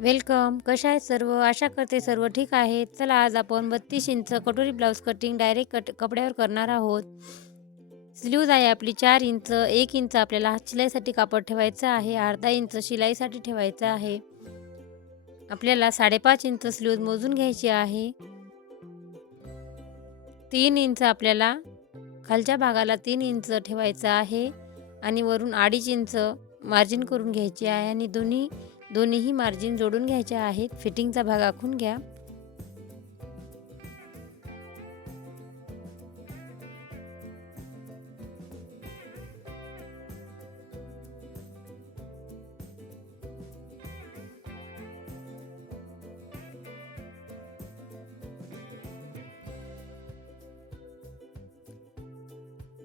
Welcome. कशा आहेत सर्व? आशा करते सर्व ठीक आहेत. चला आज आपण बत्तीस इंच कटोरी ब्लाऊज कटिंग डायरेक्ट कट कपड्यावर करणार आहोत. स्लीव्ज आहे आपली चार इंच एक इंच आपल्याला हात शिलाईसाठी कापड ठेवायचं आहे अर्धा इंच शिलाईसाठी ठेवायचं आहे. आपल्याला साडेपाच इंच स्लीव्ज मोजून घ्यायची आहे. तीन इंच आपल्याला खालच्या भागाला तीन इंच ठेवायचं आहे आणि वरून अडीच इंच मार्जिन करून घ्यायची आहे आणि दोन्ही दोन्हीही मार्जिन जोडून घ्यायच्या आहेत. फिटिंगचा भाग आखून घ्या.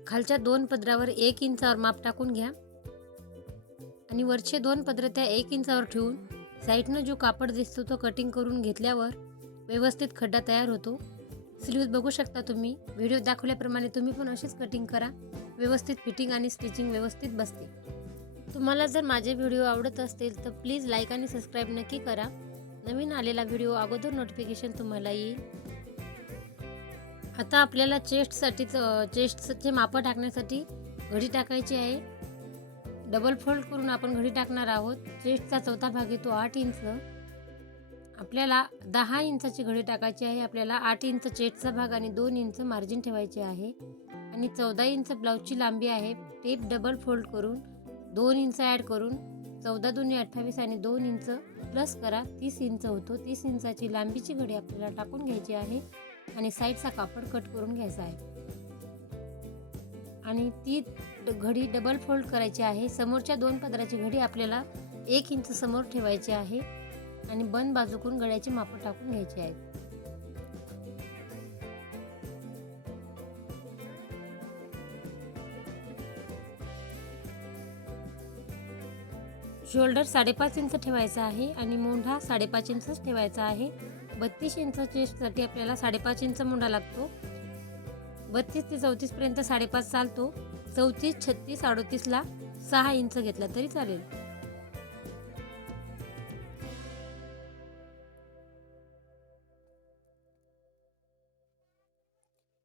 खालच्या दोन पदरावर एक इंचावर माप टाकून घ्या. आणि वरचे दोन पदर त्या एक इंचावर ठेवून साईडनं जो कापड दिसतो तो कटिंग करून घेतल्यावर व्यवस्थित खड्डा तयार होतो. स्लीव्ज बघू शकता तुम्ही. व्हिडिओ दाखवल्याप्रमाणे तुम्ही पण अशीच कटिंग करा. व्यवस्थित फिटिंग आणि स्टिचिंग व्यवस्थित बसते. तुम्हाला जर माझे व्हिडिओ आवडत असतील तर प्लीज लाईक आणि सबस्क्राईब नक्की करा. नवीन आलेला व्हिडिओ अगोदर नोटिफिकेशन तुम्हाला येईल. आता आपल्याला चेस्टसाठीच चेस्टचे मापं टाकण्यासाठी घडी टाकायची आहे. डबल फोल्ड करून आपण घडी टाकणार आहोत. चेस्टचा चौथा भाग येतो आठ इंच. आपल्याला दहा इंचाची घडी टाकायची आहे. आपल्याला आठ इंच चेस्टचा भाग आणि दोन इंच मार्जिन ठेवायचे आहे. आणि चौदा इंच ब्लाऊजची लांबी आहे. टेप डबल फोल्ड करून दोन इंच ॲड करून चौदा दोन्ही अठ्ठावीस आणि दोन इंच प्लस करा. तीस इंच होतो. तीस इंचाची लांबीची घडी आपल्याला टाकून घ्यायची आहे. आणि साईडचा कापड कट करून घ्यायचा आहे. आणि ती घडी डबल फोल्ड करायची आहे. समोरच्या दोन पदराची घडी आपल्याला एक इंच समोर ठेवायची आहे आणि बंद बाजूकून गळ्याची मापं टाकून घ्यायची आहेत शोल्डर साडेपाच इंच ठेवायचा आहे आणि मोंढा साडेपाच इंचच ठेवायचा आहे. बत्तीस इंच चेस्टसाठी आपल्याला साडेपाच इंच मोंढा लागतो. बत्तीस ते चौतीसपर्यंत साडेपाच चालतो. चौतीस छत्तीस अडोतीसला सहा इंच घेतला तरी चालेल.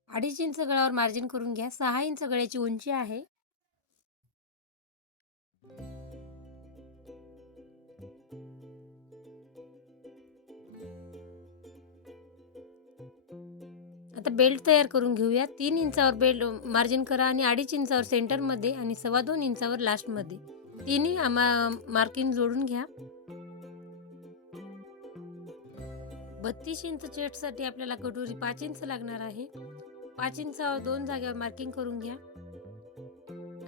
अडीच इंच गळावर मार्जिन करून घ्या. सहा इंच गळ्याची उंची आहे. आता बेल्ट तयार करून घेऊया. तीन इंचावर बेल्ट मार्जिन करा आणि अडीच इंचावर सेंटरमध्ये आणि सव्वा दोन इंचावर लास्टमध्ये तिन्ही मार्किंग जोडून घ्या. बत्तीस इंच चेटसाठी आपल्याला कटोरी पाच इंच लागणार आहे. पाच इंचावर दोन जागेवर मार्किंग करून घ्या.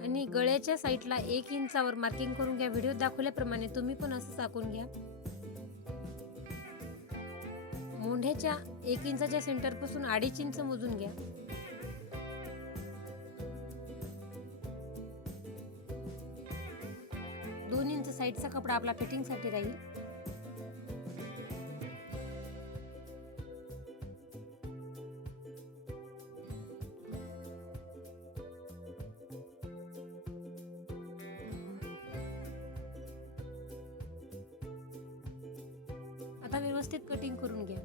आणि गळ्याच्या साईडला एक इंचावर मार्किंग करून घ्या. व्हिडिओ दाखवल्याप्रमाणे तुम्ही पण असं टाकून घ्या. मोंढ्याच्या एक इंचाच्या सेंटरपासून अडीच इंच मोजून घ्या. दोन इंच साईडचा कपडा आपला फिटिंगसाठी राहील. आता व्यवस्थित कटिंग करून घ्या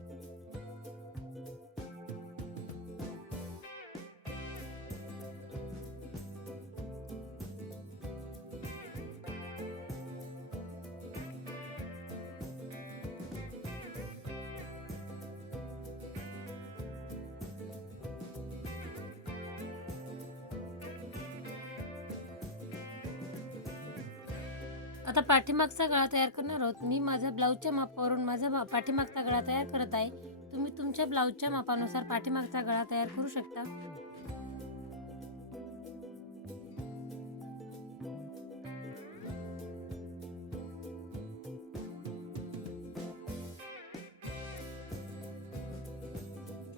आता पाठीमागचा गळा तयार करणार आहोत. मी माझ्या ब्लाऊजच्या मापावरून माझा पाठीमागचा गळा तयार करत आहे. तुम्ही तुमच्या ब्लाऊजच्या मापानुसार पाठीमागचा गळा तयार करू शकता.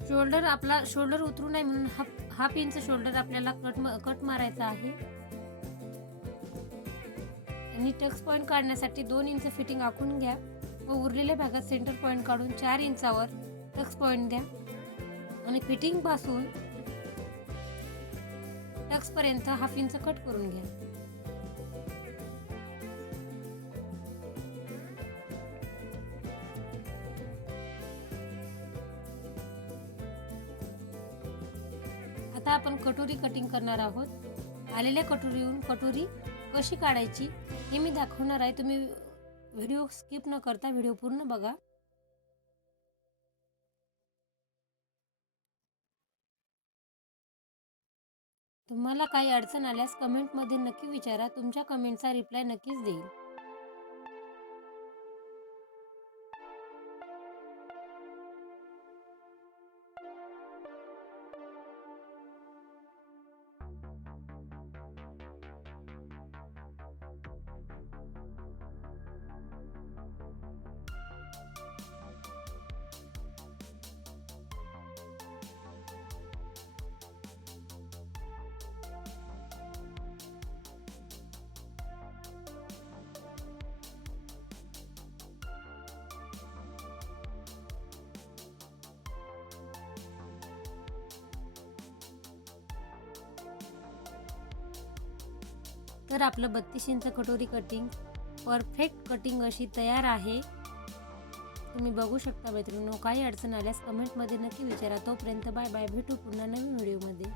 शोल्डर आपला शोल्डर उतरू नये म्हणून हाफ हाफ इंच शोल्डर आपल्याला कट म- कट मारायचा आहे. आणि टक्स पॉईंट काढण्यासाठी दोन इंच फिटिंग आखून घ्या व उरलेल्या भागात सेंटर पॉईंट काढून चार इंचावर टक्स पॉईंट द्या आणि फिटिंगपासून टक्सपर्यंत हाफ इंच कट करून घ्या. आता आपण कटोरी कटिंग करणार आहोत. आलेल्या कटोरीहून कटोरी कशी काढायची हे मी दाखवणार आहे. तुम्ही व्हिडिओ स्किप न करता व्हिडिओ पूर्ण बघा. तुम्हाला काही अडचण आल्यास कमेंटमध्ये नक्की विचारा. तुमच्या कमेंटचा रिप्लाय नक्कीच देईल. तर आपलं बत्तीस इंच कटोरी कटिंग परफेक्ट कटिंग अशी तयार आहे. तुम्ही बघू शकता मैत्रिणी काही अडचण आल्यास कमेंटमध्ये नक्की विचारा. तोपर्यंत बाय बाय भेटू पुन्हा नवीन व्हिडिओमध्ये